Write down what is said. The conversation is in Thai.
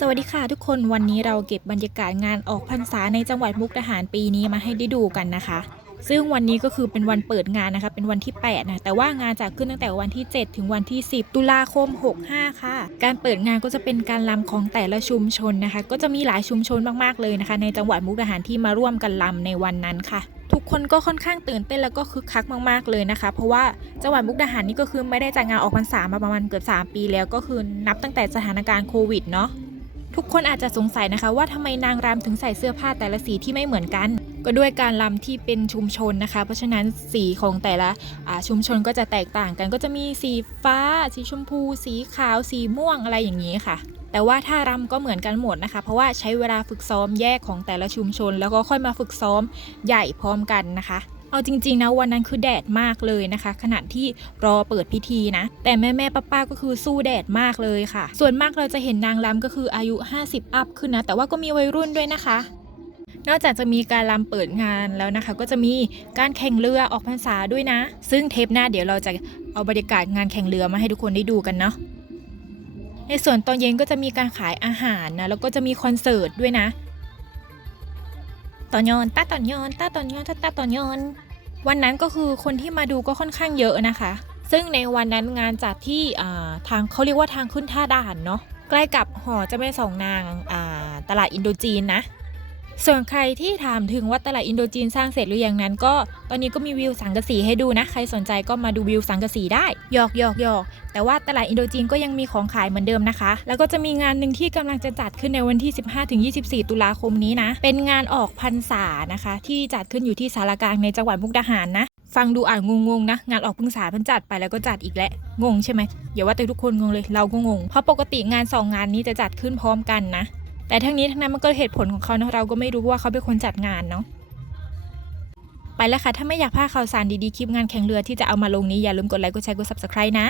สวัสดีค่ะทุกคนวันนี้เราเก็บบรรยากาศงานออกพรรษาในจังหวัดมุกดาหารปีนี้มาให้ได้ดูกันนะคะ ซึ่งวันนี้ก็คือเป็นวันเปิดงานนะคะ เป็นวันที่ 8 นะ แต่ว่างานจะขึ้นตั้งแต่วันที่ 7 ถึงวันที่ 10 ตุลาคม 65 ค่ะ การเปิดงานก็จะเป็นการลำของแต่ละชุมชนนะคะ ก็จะมีหลายชุมชนมากๆเลยนะคะ ในจังหวัดมุกดาหารที่มาร่วมกันลำในวันนั้นค่ะทุกคนก็ค่อนข้างตื่นเต้นแล้วก็คึกคักมาก ๆ เลยนะคะ เพราะว่าจังหวัดมุกดาหารนี่ก็คือไม่ได้จัดงานออกพรรษามาประมาณเกือบ3 ปีแล้วก็คือนับตั้งแต่สถานการณ์โควิดเนาะ ทุกคนอาจจะสงสัยนะคะว่าทำไมนางรำถึงใส่เสื้อผ้าแต่ละสีที่ไม่เหมือนกัน ก็ด้วยการรำที่เป็นชุมชนนะคะ เพราะฉะนั้นสีของแต่ละชุมชนก็จะแตกต่างกัน ก็จะมีสีฟ้า สีชมพู สีขาว สีม่วงอะไรอย่างนี้ค่ะแต่ว่าท่ารำก็เหมือนกันหมดนะคะ เพราะว่าใช้เวลาฝึกซ้อมแยกของแต่ละชุมชน แล้วก็ค่อยมาฝึกซ้อมใหญ่พร้อมกันนะคะ เอาจริงๆนะวันนั้นคือแดดมากเลยนะคะ ขณะที่รอเปิดพิธีนะ แต่แม่แม่ป้าป้าๆก็คือสู้แดดมากเลยค่ะ ส่วนมากเราจะเห็นนางรำก็คืออายุ 50 อัพขึ้นนะ แต่ว่าก็มีวัยรุ่นด้วยนะคะ นอกจากจะมีการรำเปิดงานแล้วนะคะ ก็จะมีการแข่งเรือออกพรรษาด้วยนะ ซึ่งเทปหน้าเดี๋ยวเราจะเอาบรรยากาศงานแข่งเรือมาให้ทุกคนได้ดูกันเนาะในส่วนตอนเย็นก็จะมีการขายอาหารนะแล้วก็จะมีคอนเสิร์ตด้วยนะ ตอนยอนตาตอนยอนตาตอนยอนตาตาตอนยอน วันนั้นก็คือคนที่มาดูก็ค่อนข้างเยอะนะคะ ซึ่งในวันนั้นงานจัดที่ทางเขาเรียกว่าทางขึ้นท่าด่านเนาะใกล้กับหอเจ้าแม่สองนางตลาดอินโดจีนนะ ส่วนใครที่ถามถึงว่าตลาดอินโดจีนสร้างเสร็จหรือยังนั้น ก็ตอนนี้ก็มีวิวสังกะสีให้ดูนะ ใครสนใจก็มาดูวิวสังกะสีได้หยอกหยอกหยอกแต่ว่าตลาดอินโดจีนก็ยังมีของขายเหมือนเดิมนะคะ แล้วก็จะมีงานหนึ่งที่กำลังจะจัดขึ้นในวันที่ 15-24 ตุลาคมนี้นะ เป็นงานออกพรรษานะคะ ที่จัดขึ้นอยู่ที่สารกลางในจังหวัดมุกดาหารนะ ฟังดูอ่านงงๆนะ งานออกพรรษาเพิ่นจัดไปแล้วก็จัดอีกแล้วงงใช่ไหมอย่าว่าแต่ทุกคนงงเลยเราก็งงเพราะปกติงานสองงานนี้จะจัดขึ้นพร้อมกันนะ แต่ทั้งนี้ทั้งนั้นมันก็เหตุผลของเขาเนาะเราก็ไม่รู้ว่าเขาเป็นคนจัดงานเนาะไปแล้วค่ะ ถ้าไม่อยากพลาดข่าวสารดีๆ คลิปงานแข่งเรือที่จะเอามาลงนี้อย่าลืมกดไลค์ กดแชร์ กด subscribe นะ